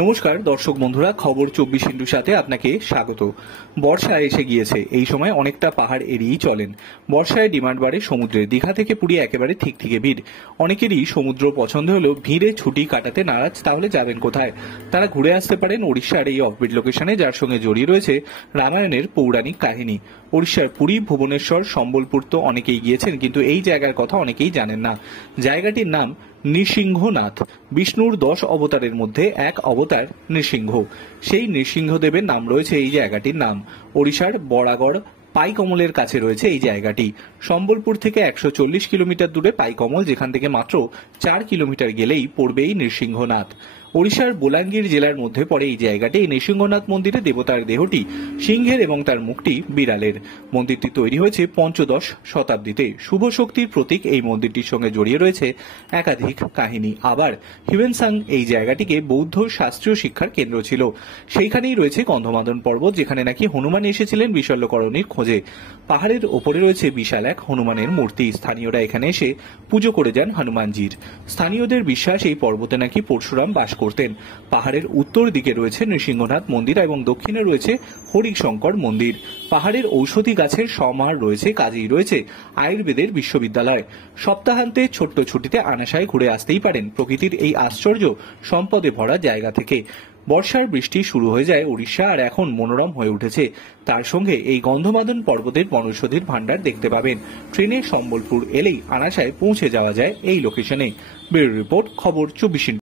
নমস্কার দর্শক বন্ধুরা, খবর 24 ইন্টুর সাথে আপনাকে স্বাগত। বর্ষা এসে গিয়েছে, এই সময় অনেকটা পাহাড় এড়িয়েই চলেন। বর্ষায় ডিমান্ড বাড়ে সমুদ্রে, দীঘা থেকে পুরী একেবারে ঠিকঠিকে ভিড়। অনেকেরই সমুদ্র পছন্দ হলেও ভিড়ে ছুটি কাটাতে নারাজ, তাহলে যাবেন কোথায়? তারা ঘুরে আসতে পারেন ওড়িশার এই অফবিট লোকেশনে, যার সঙ্গে জড়িয়ে রয়েছে রামায়ণের পৌরাণিক কাহিনী। ওড়িশার পুরী, ভুবনেশ্বর, সম্বলপুর তো অনেকেই গিয়েছেন, কিন্তু এই জায়গার কথা অনেকেই জানেন না। জায়গাটির নাম নৃসিংহনাথ। বিষ্ণুর 10 অবতারের মধ্যে এক অবতার নৃসিংহ। সেই নৃসিংহদেবের নাম রয়েছে এই জায়গাটির নাম। ওড়িশার বরাগড় পাইকমলের কাছে রয়েছে এই জায়গাটি। সম্বলপুর থেকে 140 কিলোমিটার দূরে পাইকমল, যেখান থেকে মাত্র 4 কিলোমিটার গেলেই পড়বে এই নৃসিংহনাথ। ওড়িশার বোলাঙ্গীর জেলার মধ্যে পড়ে এই জায়গাটি। এই নৃসিংহনাথ মন্দিরে দেবতার দেহটি সিংহের এবং তার মুখটি বিড়ালের। মন্দিরটি তৈরি হয়েছে পঞ্চদশ শতাব্দীতে। শুভ শক্তির প্রতীক এই মন্দিরটির সঙ্গে জড়িয়ে রয়েছে একাধিক কাহিনী। আবার হিউয়েনসাং এই জায়গাটিকে বৌদ্ধ শাস্ত্রীয় শিক্ষার কেন্দ্র ছিল। সেইখানেই রয়েছে গন্ধমাদন পর্বত, যেখানে নাকি হনুমান এসেছিলেন বিশল্যকরণীর খোঁজে। পাহাড়ের ওপরে রয়েছে বিশাল এক হনুমানের মূর্তি। স্থানীয়রা এখানে এসে পুজো করে যান হনুমানজির। স্থানীয়দের বিশ্বাস, এই পর্বতে নাকি পরশুরাম বাস করতেন। পাহাড়ের উত্তর দিকে রয়েছে নৃসিংহনাথ মন্দির এবং দক্ষিণে রয়েছে হরিশঙ্কর মন্দির। পাহাড়ের ঔষধি গাছের সমাহার রয়েছে, কাজেই রয়েছে আয়ুর্বেদের বিশ্ববিদ্যালয়। সপ্তাহান্তে ছোট্ট ছুটিতে আনাসায় ঘুরে আসতেই পারেন প্রকৃতির এই আশ্চর্য সম্পদে ভরা জায়গা থেকে। বর্ষার বৃষ্টি শুরু হয়ে যায় উড়িষ্যা, আর এখন মনোরম হয়ে উঠেছে। তার সঙ্গে এই গন্ধমাদন পর্বতের বনৌষধির ভান্ডার দেখতে পাবেন। ট্রেনে সম্বলপুর এলেই আনাসায় পৌঁছে যাওয়া যায় এই লোকেশনে। ব্যুরো রিপোর্ট, খবর 24।